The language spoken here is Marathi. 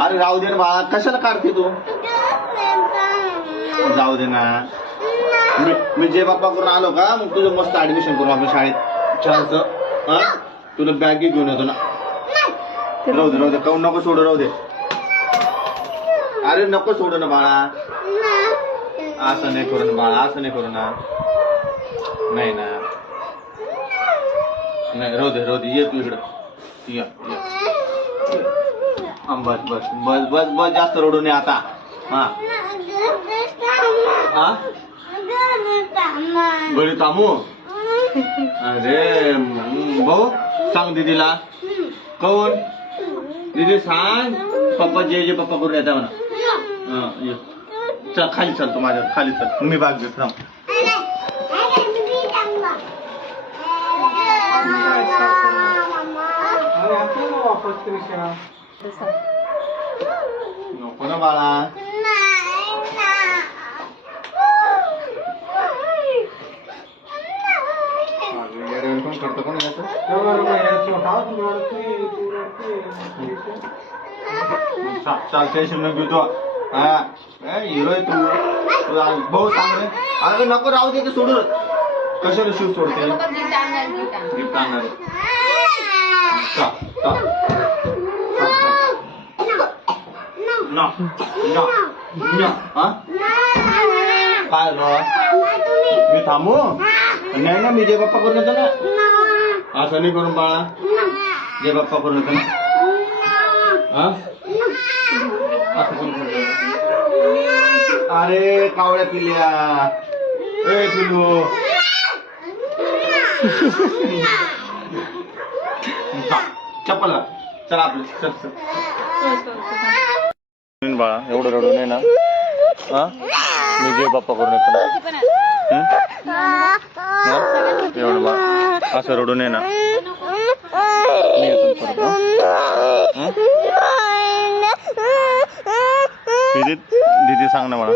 अरे राहू दे ना बाळा, कशाला काढते तू? जाऊ दे ना. मी जे बाप्पा करून आलो का मग तुझं मस्त ऍडमिशन करू आपल्या शाळेत छानच. हा तुला बॅग घेऊन येतो ना. राहू दे राहू दे, काऊन नको सोडू, राहू दे. अरे नको सोडू ना बाळा, असं नाही करू ना बाळा, असं नाही करू ना. नाही ना, नाही राहू दे राहू दे, ये तू इकडं. या बस बस बस बस बस, जास्त रडू नये आता. हा हा घरी थांबू. अरे भाऊ सांग दीदीला. कोण दीदी सांग पप्पा जे पप्पा करून येतात म्हणा. चल खाली चल, तू माझ्या खाली चल, मी बाग घेत. नको ना बाळा. करतो कोण चाल, टेन्शन नको घेऊ. हिरो आहे तू. भाऊ सांग रे. अरे नको राहू दे, सोडून कशाला शिव सोडते. गिफ्ट आणणार काय मी थांबू? नाही ना, मी जे बाप्पा करून येतो ना. असं नाही करून बाळा, जे बाप्पा करून येतो ना. असं कोण करतो? अरे कावळ्या पिल्या, ए पिलू. चप्पल चल आपलं, चल चल बाळा. एवढं रडू नाही ना. हा मी जे बाप्पा करून येतो ना. एवढं बाळा, असं रडू नये ना. मी येतो परत. दीदी सांग ना मला.